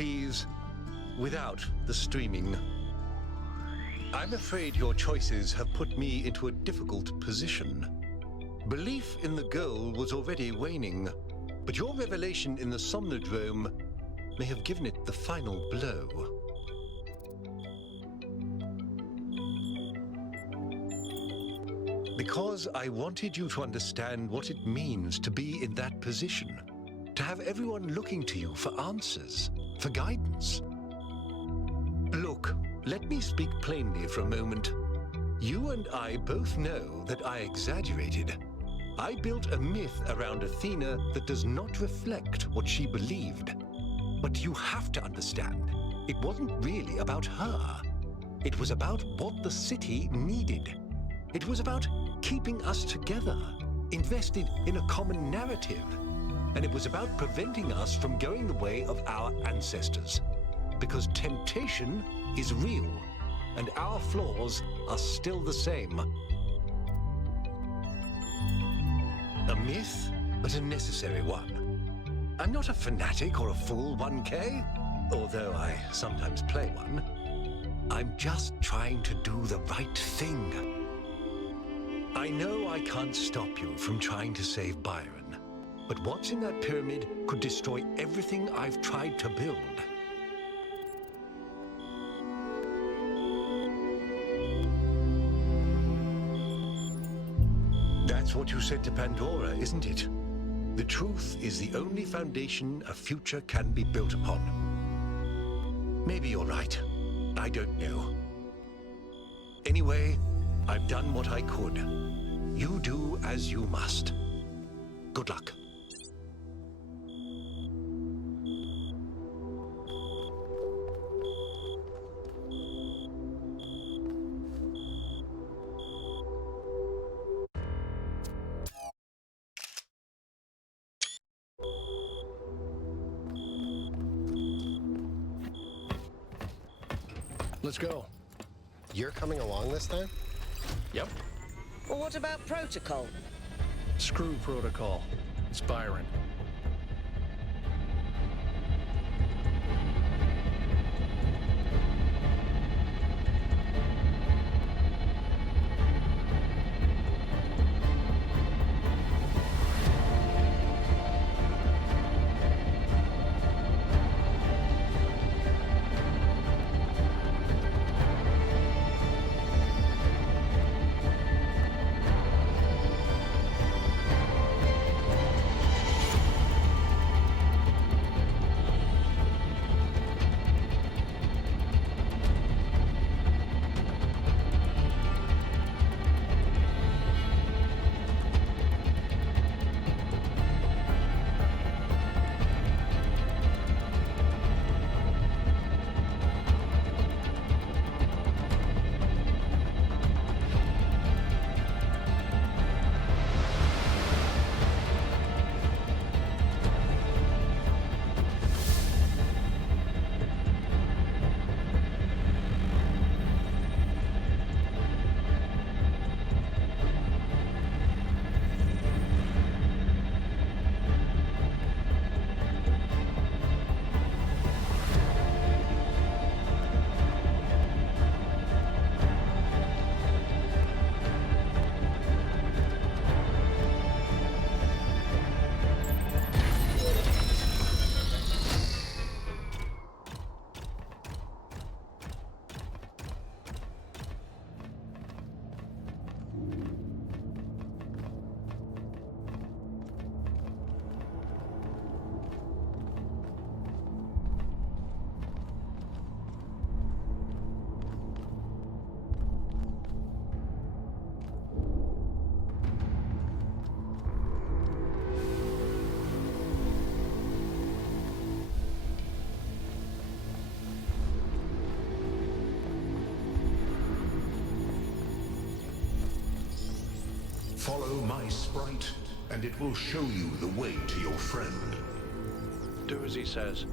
please, without the streaming. I'm afraid your choices have put me into a difficult position. Belief in the goal was already waning, but your revelation in the Somnodrome may have given it the final blow. Because I wanted you to understand what it means to be in that position, to have everyone looking to you for answers, for guidance. Look, let me speak plainly for a moment. You and I both know that I exaggerated. I built a myth around Athena that does not reflect what she believed. But you have to understand, it wasn't really about her. It was about what the city needed. It was about keeping us together, invested in a common narrative. And it was about preventing us from going the way of our ancestors. Because temptation is real, and our flaws are still the same. A myth, but a necessary one. I'm not a fanatic or a fool, 1K, although I sometimes play one. I'm just trying to do the right thing. I know I can't stop you from trying to save Byron, but what's in that pyramid could destroy everything I've tried to build. That's what you said to Pandora, isn't it? The truth is the only foundation a future can be built upon. Maybe you're right. I don't know. Anyway, I've done what I could. You do as you must. Good luck. Let's go. You're coming along this time? Yep. Well, what about protocol? Screw protocol. It's Byron. Follow my sprite, and it will show you the way to your friend. Do as he says.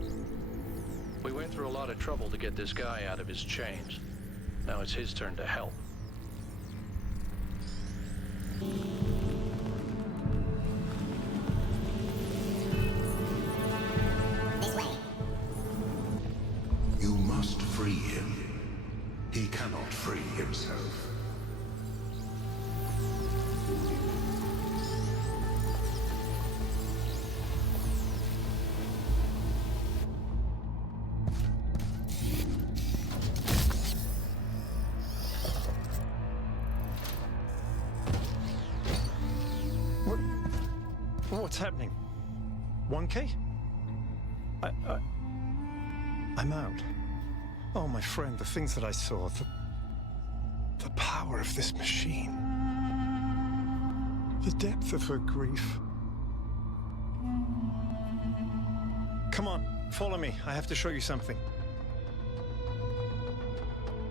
We went through a lot of trouble to get this guy out of his chains. Now it's his turn to help. This way. free him. He cannot free himself. What's happening? 1K? I'm out. Oh, my friend, the things that I saw, the power of this machine, the depth of her grief. Come on, follow me. I have to show you something.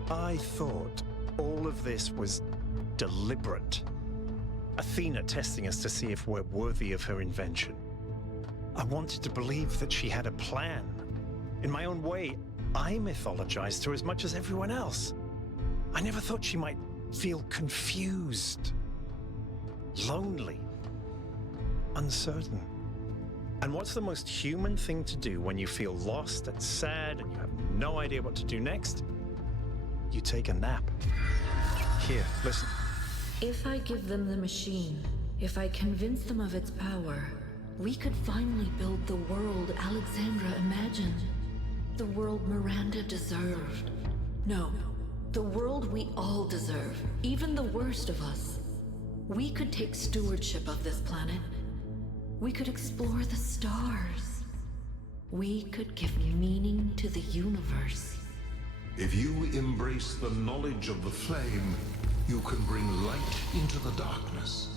I thought all of this was deliberate. Athena testing us to see if we're worthy of her invention. I wanted to believe that she had a plan. In my own way, I mythologized her as much as everyone else. I never thought she might feel confused, lonely, uncertain. And what's the most human thing to do when you feel lost and sad and you have no idea what to do next? You take a nap. Here, listen. If I give them the machine, if I convince them of its power, we could finally build the world Alexandra imagined. The world Miranda deserved. No, the world we all deserve, even the worst of us. We could take stewardship of this planet. We could explore the stars. We could give meaning to the universe. If you embrace the knowledge of the flame, you can bring light into the darkness.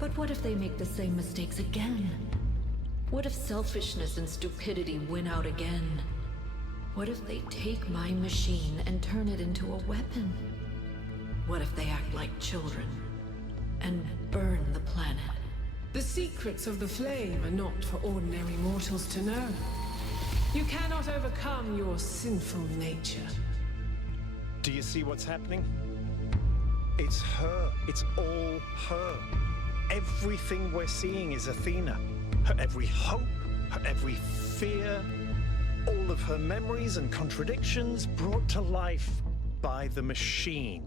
But what if they make the same mistakes again? What if selfishness and stupidity win out again? What if they take my machine and turn it into a weapon? What if they act like children and burn the planet? The secrets of the flame are not for ordinary mortals to know. You cannot overcome your sinful nature. Do you see what's happening? It's her. It's all her. Everything we're seeing is Athena. Her every hope, her every fear, all of her memories and contradictions brought to life by the machine.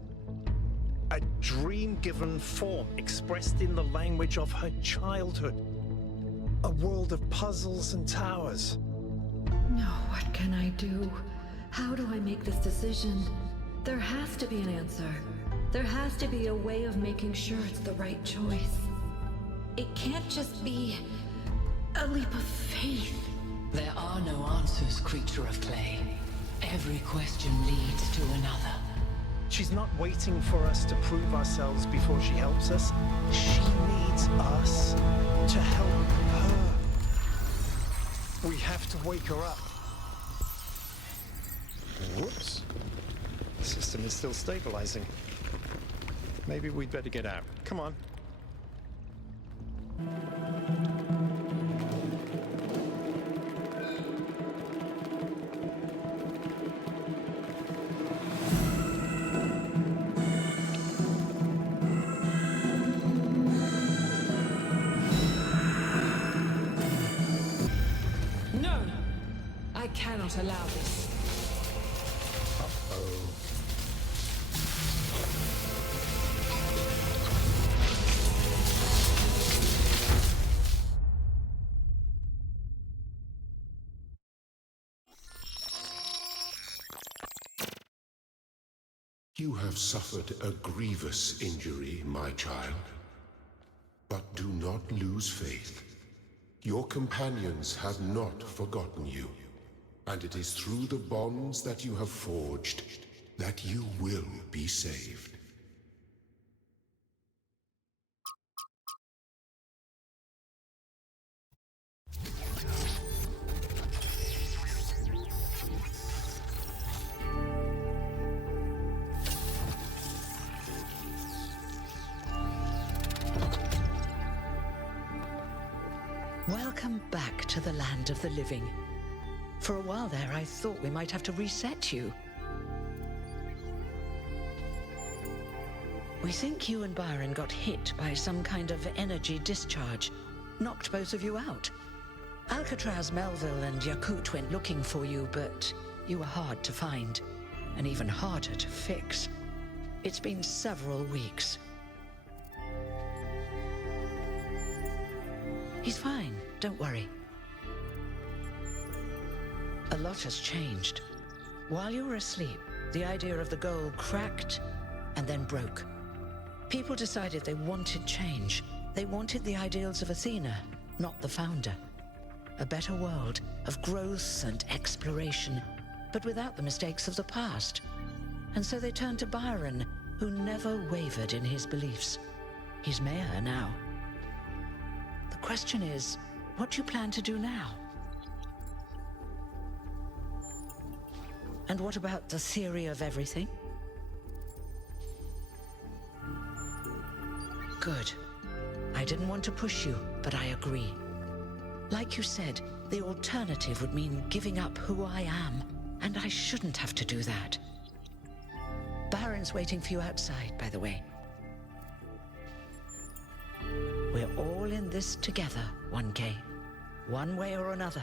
A dream given form expressed in the language of her childhood. A world of puzzles and towers. No, what can I do? How do I make this decision? There has to be an answer. There has to be a way of making sure it's the right choice. It can't just be a leap of faith. There are no answers, creature of clay. Every question leads to another. She's not waiting for us to prove ourselves before she helps us. She needs us to help her. We have to wake her up. Whoops. The system is still stabilizing. Maybe we'd better get out. Come on. No! I cannot allow this. You have suffered a grievous injury, my child. But do not lose faith. Your companions have not forgotten you, and it is through the bonds that you have forged that you will be saved. Welcome back to the land of the living. For a while there, I thought we might have to reset you. We think you and Byron got hit by some kind of energy discharge. Knocked both of you out. Alcatraz, Melville, and Yakut went looking for you, but You were hard to find, and even harder to fix. It's been several weeks. He's fine, don't worry. A lot has changed. While you were asleep, the idea of the goal cracked and then broke. People decided they wanted change. They wanted the ideals of Athena, not the founder. A better world of growth and exploration, but without the mistakes of the past. And so they turned to Byron, who never wavered in his beliefs. He's mayor now. The question is, what do you plan to do now? And what about the theory of everything? Good. I didn't want to push you, but I agree. Like you said, the alternative would mean giving up who I am, and I shouldn't have to do that. Byron's waiting for you outside, by the way. We're all in this together, 1K. One way or another.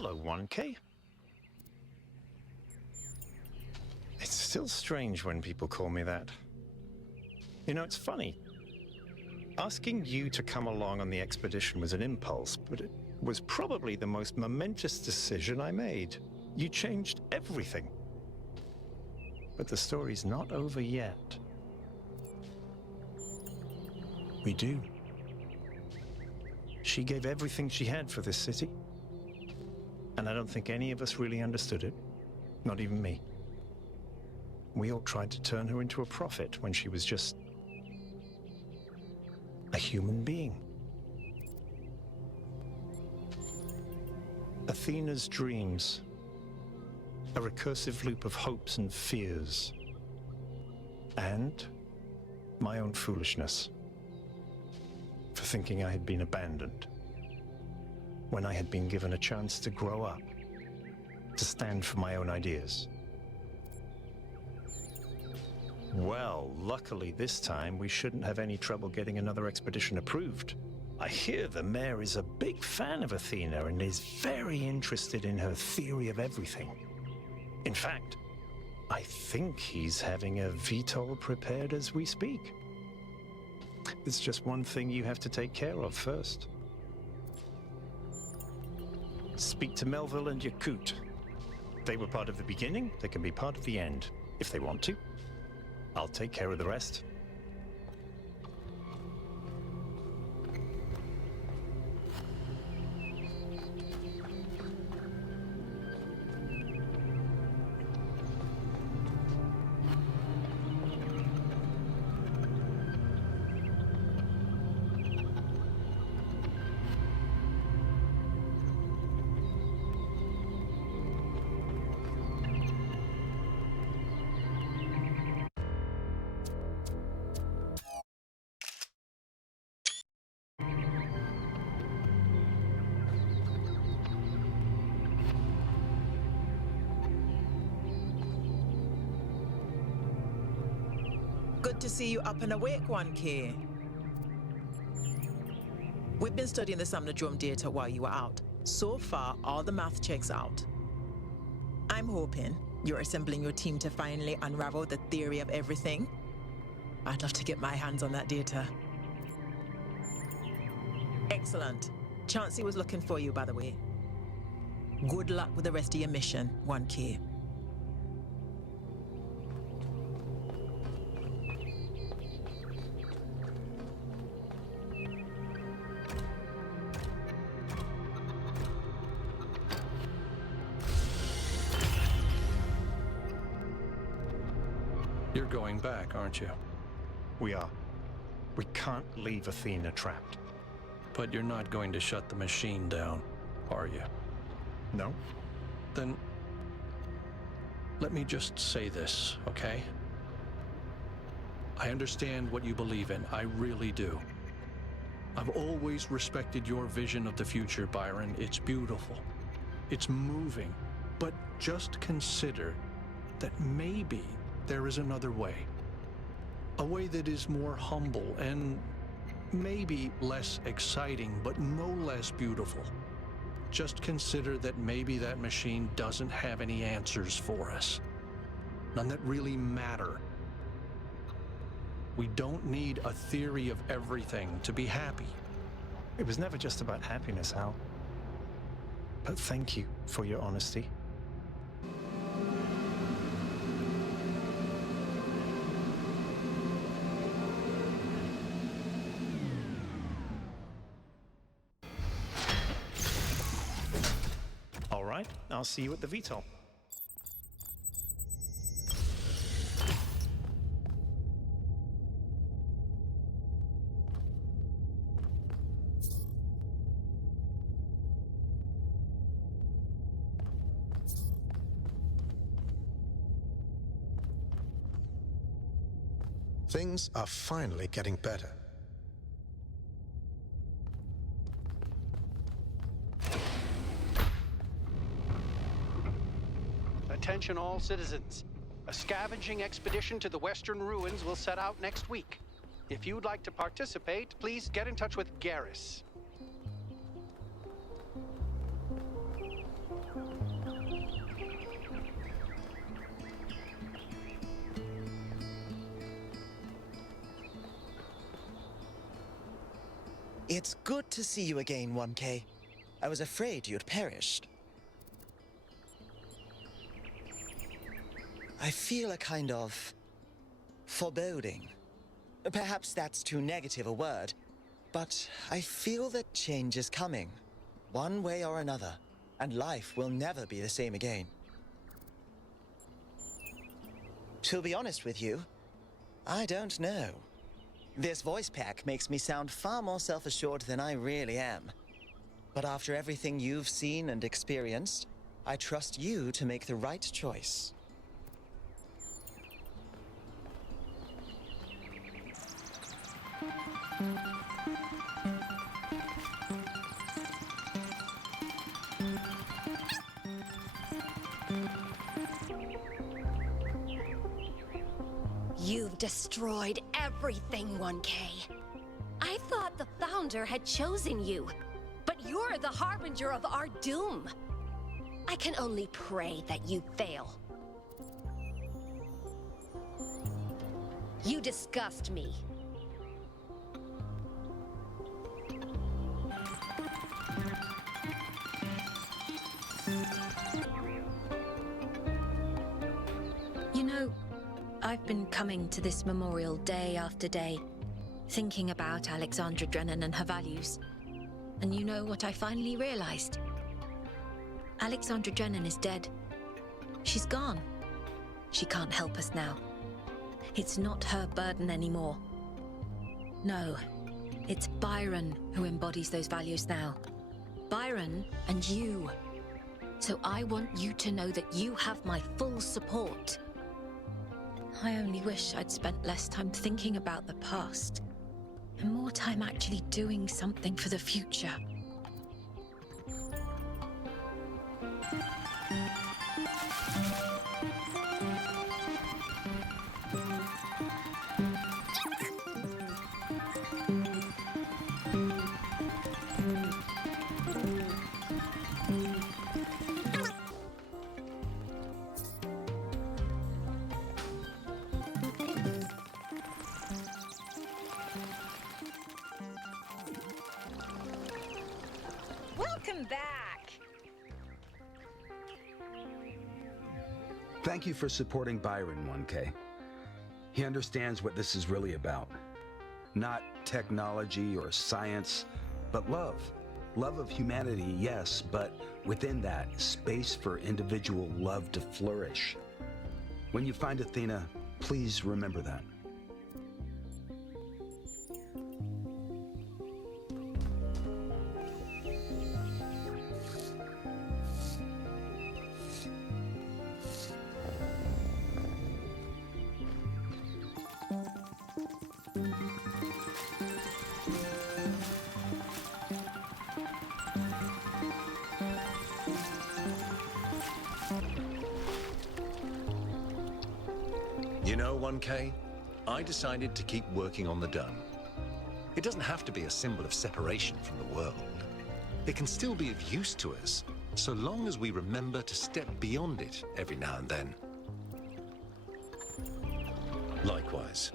Hello, 1K. It's still strange when people call me that. You know, it's funny. Asking you to come along on the expedition was an impulse, but it was probably the most momentous decision I made. You changed everything. But the story's not over yet. We do. She gave everything she had for this city. And I don't think any of us really understood it. Not even me. We all tried to turn her into a prophet when she was just a human being. Athena's dreams. A recursive loop of hopes and fears. And my own foolishness. For thinking I had been abandoned. When I had been given a chance to grow up. To stand for my own ideas. Well, luckily this time we shouldn't have any trouble getting another expedition approved. I hear the mayor is a big fan of Athena and is very interested in her theory of everything. In fact, I think he's having a VTOL prepared as we speak. There's just one thing you have to take care of first. Speak to Melville and Yakut. They were part of the beginning, they can be part of the end, if they want to. I'll take care of the rest. Good to see you up and awake, 1K. We've been studying the Somnodrome data while you were out. So far, all the math checks out. I'm hoping you're assembling your team to finally unravel the theory of everything. I'd love to get my hands on that data. Excellent. Chauncey was looking for you, by the way. Good luck with the rest of your mission, 1K. You're going back, aren't you? We are. We can't leave Athena trapped. But you're not going to shut the machine down, are you? No? Then let me just say this, okay? I understand what you believe in. I really do. I've always respected your vision of the future, Byron. It's beautiful. It's moving. But just consider that maybe there is another way. A way that is more humble and maybe less exciting, but no less beautiful. Just consider that maybe that machine doesn't have any answers for us. None that really matter. We don't need a theory of everything to be happy. It was never just about happiness, Hal. But thank you for your honesty. All right, I'll see you at the VTOL. Things are finally getting better. Attention all citizens. A scavenging expedition to the Western Ruins will set out next week. If you'd like to participate, please get in touch with Garrus. It's good to see you again, 1K. I was afraid you'd perished. I feel a kind of foreboding. Perhaps that's too negative a word, but I feel that change is coming, one way or another, and life will never be the same again. To be honest with you, I don't know. This voice pack makes me sound far more self-assured than I really am. But after everything you've seen and experienced, I trust you to make the right choice. You've destroyed everything, 1K. I thought the Founder had chosen you, but you're the harbinger of our doom. I can only pray that you fail. You disgust me. You know, I've been coming to this memorial day after day, thinking about Alexandra Drennan and her values. And you know what I finally realized? Alexandra Drennan is dead. She's gone. She can't help us now. It's not her burden anymore. No, it's Byron who embodies those values now. Byron and you. So I want you to know that you have my full support. I only wish I'd spent less time thinking about the past and more time actually doing something for the future. Thank you for supporting Byron, 1K. He understands what this is really about. Not technology or science, but love. Love of humanity, yes, but within that, space for individual love to flourish. When you find Athena, please remember that. You know, 1K, I decided to keep working on the dome. It doesn't have to be a symbol of separation from the world. It can still be of use to us, so long as we remember to step beyond it every now and then. Likewise.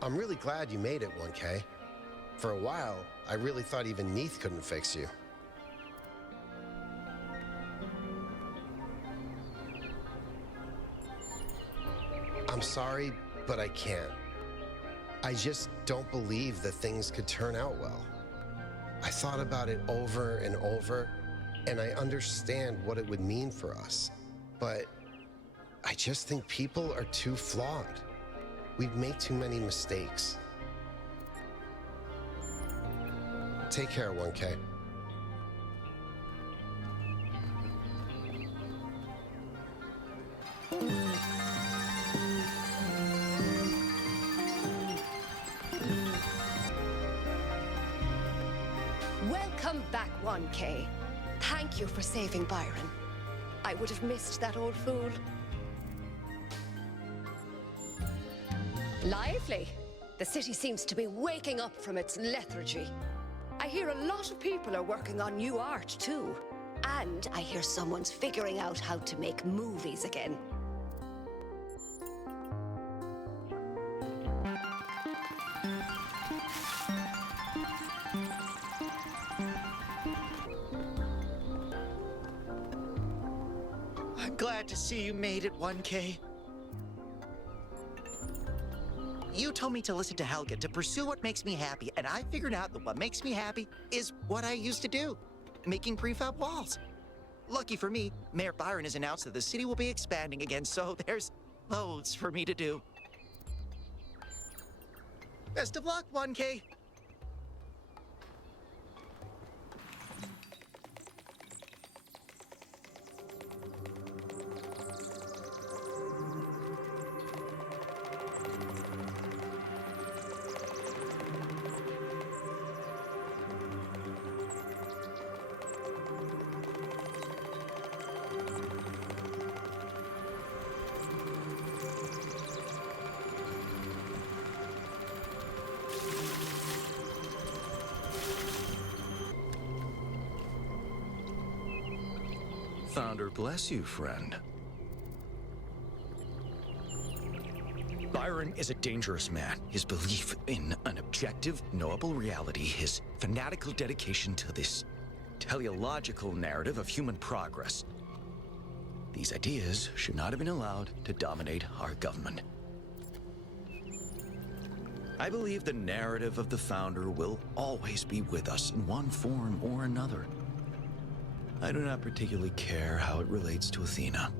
I'm really glad you made it, 1K. For a while, I really thought even Neith couldn't fix you. I'm sorry, but I can't. I just don't believe that things could turn out well. I thought about it over and over, and I understand what it would mean for us. But I just think people are too flawed. We've made too many mistakes. Take care, 1K. Welcome back, 1K. Thank you for saving Byron. I would have missed that old fool. Lively. The city seems to be waking up from its lethargy. I hear a lot of people are working on new art, too. And I hear someone's figuring out how to make movies again. I'm glad to see you made it, 1K. You told me to listen to Helga, to pursue what makes me happy, and I figured out that what makes me happy is what I used to do, making prefab walls. Lucky for me, Mayor Byron has announced that the city will be expanding again, so there's loads for me to do. Best of luck, 1K. Founder bless you, friend. Byron is a dangerous man. His belief in an objective, knowable reality, his fanatical dedication to this teleological narrative of human progress. These ideas should not have been allowed to dominate our government. I believe the narrative of the Founder will always be with us in one form or another. I do not particularly care how it relates to Athena.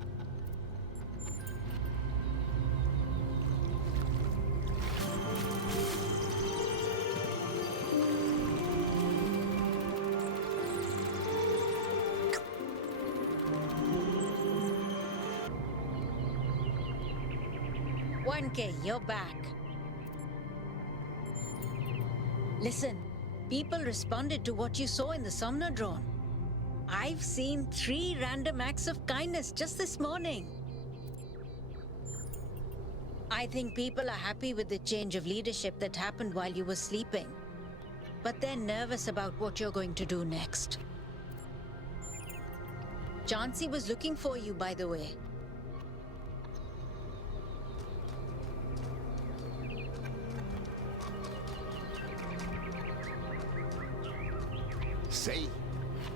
You're back. Listen, people responded to what you saw in the Sumner drone. I've seen 3 random acts of kindness just this morning. I think people are happy with the change of leadership that happened while you were sleeping. but they're nervous about what you're going to do next. Chauncey was looking for you, by the way. See?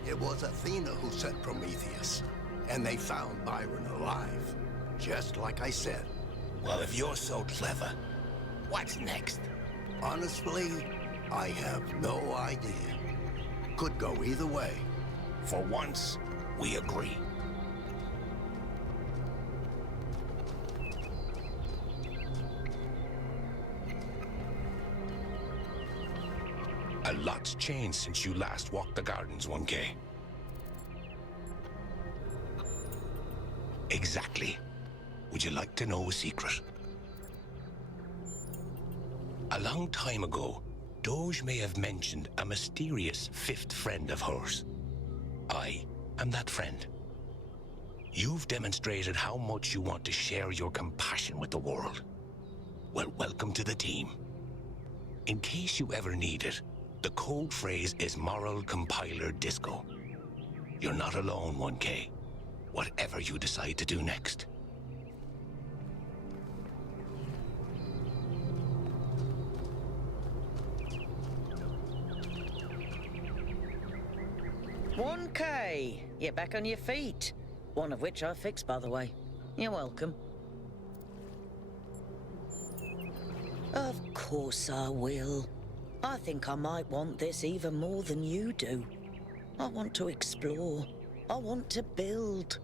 It was Athena who sent Prometheus. And they found Byron alive. Just like I said. Well, if you're so clever, what's next? Honestly, I have no idea. Could go either way. For once, we agree. A lot's changed since you last walked the gardens, 1K. Exactly. Would you like to know a secret? A long time ago, Doge may have mentioned a mysterious fifth friend of hers. I am that friend. You've demonstrated how much you want to share your compassion with the world. Well, welcome to the team. In case you ever need it, the code phrase is Moral Compiler Disco. You're not alone, 1K. Whatever you decide to do next. "1K, you're back on your feet. One of which I fixed, by the way. You're welcome." "Of course I will. I think I might want this even more than you do. I want to explore. I want to build.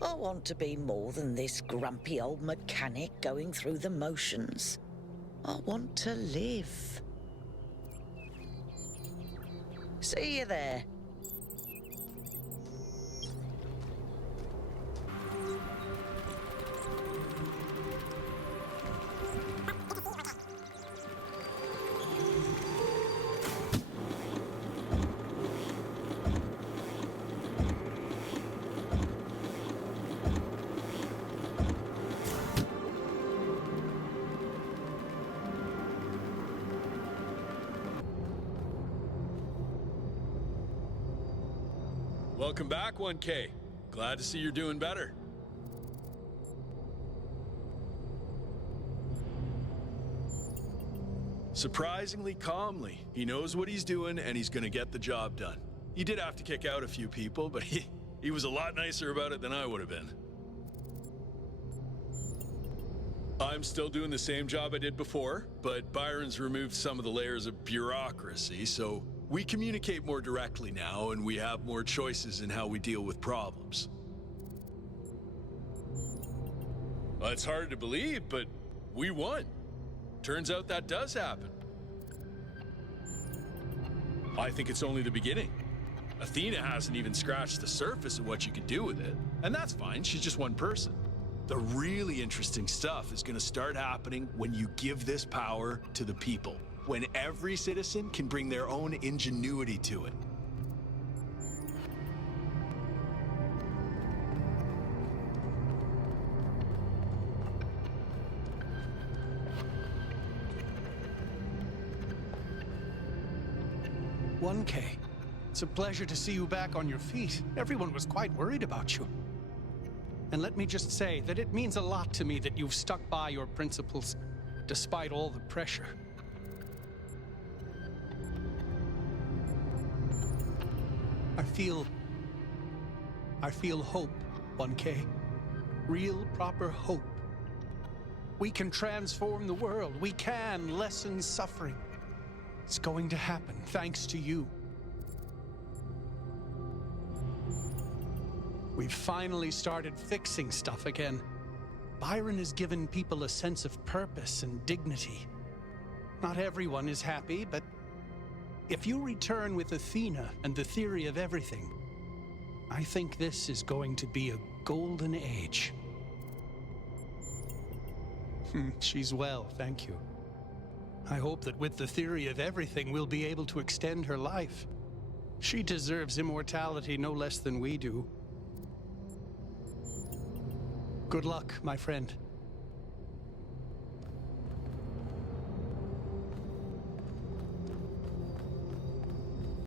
I want to be more than this grumpy old mechanic going through the motions. I want to live." See you there. Welcome back, 1K. Glad to see you're doing better. Surprisingly calmly. He knows what he's doing, and he's gonna get the job done. He did have to kick out a few people, but he was a lot nicer about it than I would have been. I'm still doing the same job I did before, but Byron's removed some of the layers of bureaucracy, so we communicate more directly now, and we have more choices in how we deal with problems. Well, it's hard to believe, but we won. Turns out that does happen. I think it's only the beginning. Athena hasn't even scratched the surface of what you could do with it, and that's fine, she's just one person. The really interesting stuff is going to start happening when you give this power to the people. When every citizen can bring their own ingenuity to it. "1K, it's a pleasure to see you back on your feet. Everyone was quite worried about you. And let me just say that it means a lot to me that you've stuck by your principles, despite all the pressure. I feel hope, 1K. Real, proper hope. We can transform the world. We can lessen suffering. It's going to happen, thanks to you. We've finally started fixing stuff again. Byron has given people a sense of purpose and dignity. Not everyone is happy, but if you return with Athena and the theory of everything, I think this is going to be a golden age. She's well, thank you. I hope that with the theory of everything, we'll be able to extend her life. She deserves immortality no less than we do. Good luck, my friend.